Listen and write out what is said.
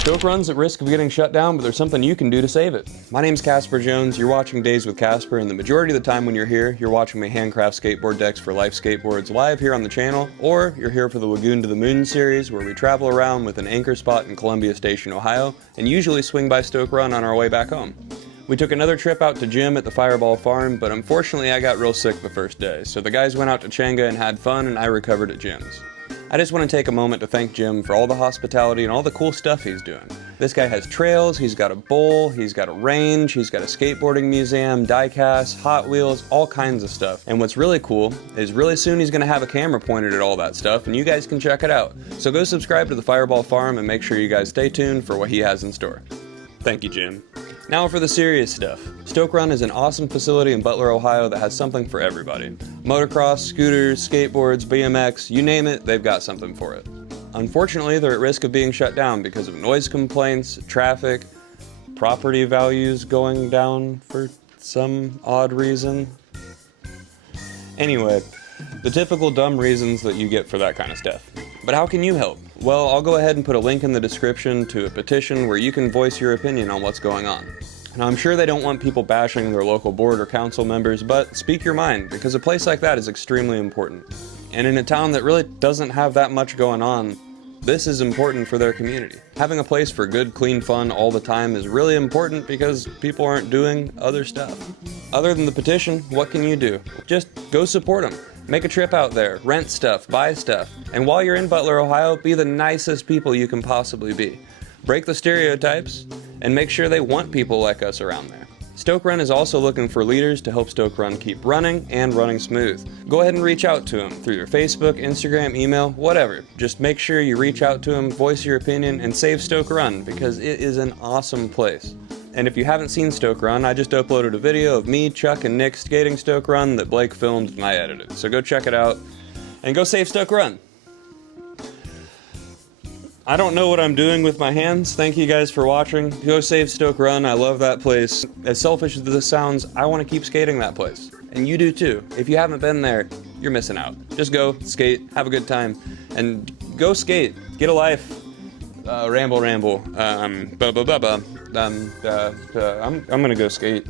Stoke Run's at risk of getting shut down, but there's something you can do to save it. My name's Casper Jones, you're watching Days with Casper, and the majority of the time when you're here, you're watching my handcraft skateboard decks for Life Skateboards live here on the channel, or you're here for the Lagoon to the Moon series, where we travel around with an anchor spot in Columbia Station, Ohio, and usually swing by Stoke Run on our way back home. We took another trip out to Jim at the Fireball Farm, but unfortunately I got real sick the first day, so the guys went out to Changa and had fun, and I recovered at Jim's. I just want to take a moment to thank Jim for all the hospitality and all the cool stuff he's doing. This guy has trails, he's got a bowl, he's got a range, he's got a skateboarding museum, diecast, Hot Wheels, all kinds of stuff. And what's really cool is really soon he's going to have a camera pointed at all that stuff and you guys can check it out. So go subscribe to the Fireball Farm and make sure you guys stay tuned for what he has in store. Thank you, Jim. Now for the serious stuff. Stoke Run is an awesome facility in Butler, Ohio that has something for everybody. Motocross, scooters, skateboards, BMX, you name it, they've got something for it. Unfortunately, they're at risk of being shut down because of noise complaints, traffic, property values going down for some odd reason. Anyway, the typical dumb reasons that you get for that kind of stuff. But how can you help? Well, I'll go ahead and put a link in the description to a petition where you can voice your opinion on what's going on. Now, I'm sure they don't want people bashing their local board or council members, but speak your mind, because a place like that is extremely important. And in a town that really doesn't have that much going on, this is important for their community. Having a place for good, clean fun all the time is really important because people aren't doing other stuff. Other than the petition, what can you do? Just go support them. Make a trip out there, rent stuff, buy stuff, and while you're in Butler, Ohio, be the nicest people you can possibly be. Break the stereotypes, and make sure they want people like us around there. Stoke Run is also looking for leaders to help Stoke Run keep running and running smooth. Go ahead and reach out to them through your Facebook, Instagram, email, whatever. Just make sure you reach out to them, voice your opinion, and save Stoke Run because it is an awesome place. And if you haven't seen Stoke Run, I just uploaded a video of me, Chuck, and Nick skating Stoke Run that Blake filmed and I edited. So go check it out, and go save Stoke Run. I don't know what I'm doing with my hands. Thank you guys for watching. Go save Stoke Run. I love that place. As selfish as this sounds, I want to keep skating that place. And you do too. If you haven't been there, you're missing out. Just go, skate, have a good time, and go skate. Get a life. Ramble. I'm gonna go skate.